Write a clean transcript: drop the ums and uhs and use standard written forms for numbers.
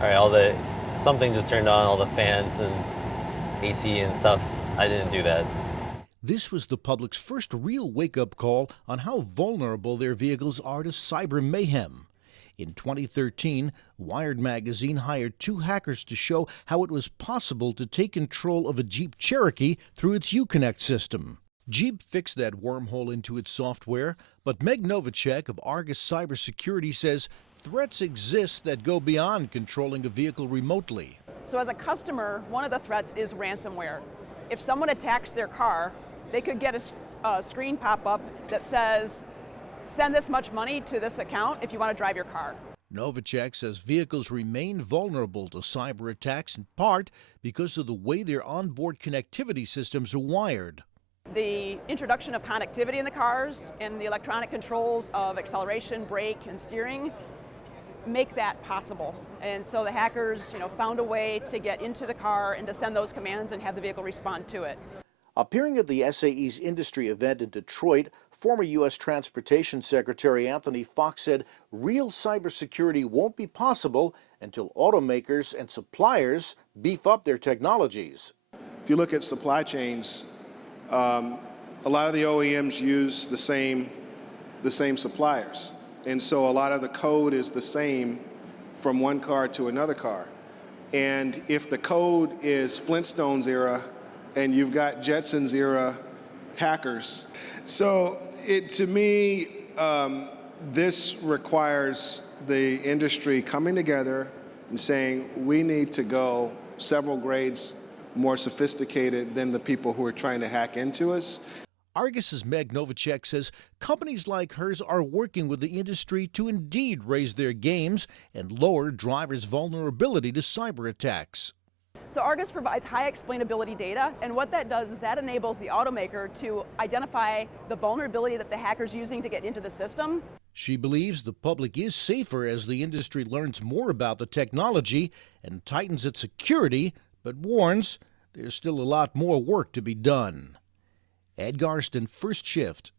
all right, something just turned on, all the fans and AC and stuff. I didn't do that. This was the public's first real wake-up call on how vulnerable their vehicles are to cyber mayhem. In 2013, Wired magazine hired 2 hackers to show how it was possible to take control of a Jeep Cherokee through its Uconnect system. Jeep fixed that wormhole into its software, but Meg Novacek of Argus Cybersecurity says threats exist that go beyond controlling a vehicle remotely. So as a customer, one of the threats is ransomware. If someone attacks their car, they could get a screen pop up that says, send this much money to this account if you want to drive your car. Novacek says vehicles remain vulnerable to cyber attacks in part because of the way their onboard connectivity systems are wired. The introduction of connectivity in the cars and the electronic controls of acceleration, brake, and steering make that possible. And so the hackers, found a way to get into the car and to send those commands and have the vehicle respond to it. Appearing at the SAE's industry event in Detroit, former U.S. Transportation Secretary Anthony Fox said real cybersecurity won't be possible until automakers and suppliers beef up their technologies. If you look at supply chains, a lot of the OEMs use the same suppliers. And so a lot of the code is the same from one car to another car. And if the code is Flintstones era, and you've got Jetsons era hackers. So to me, this requires the industry coming together and saying we need to go several grades more sophisticated than the people who are trying to hack into us. Argus's Meg Novacek says companies like hers are working with the industry to indeed raise their games and lower drivers' vulnerability to cyber attacks. So Argus provides high explainability data, and what that does is that enables the automaker to identify the vulnerability that the hacker's using to get into the system. She believes the public is safer as the industry learns more about the technology and tightens its security, but warns there's still a lot more work to be done. Ed Garston, First Shift.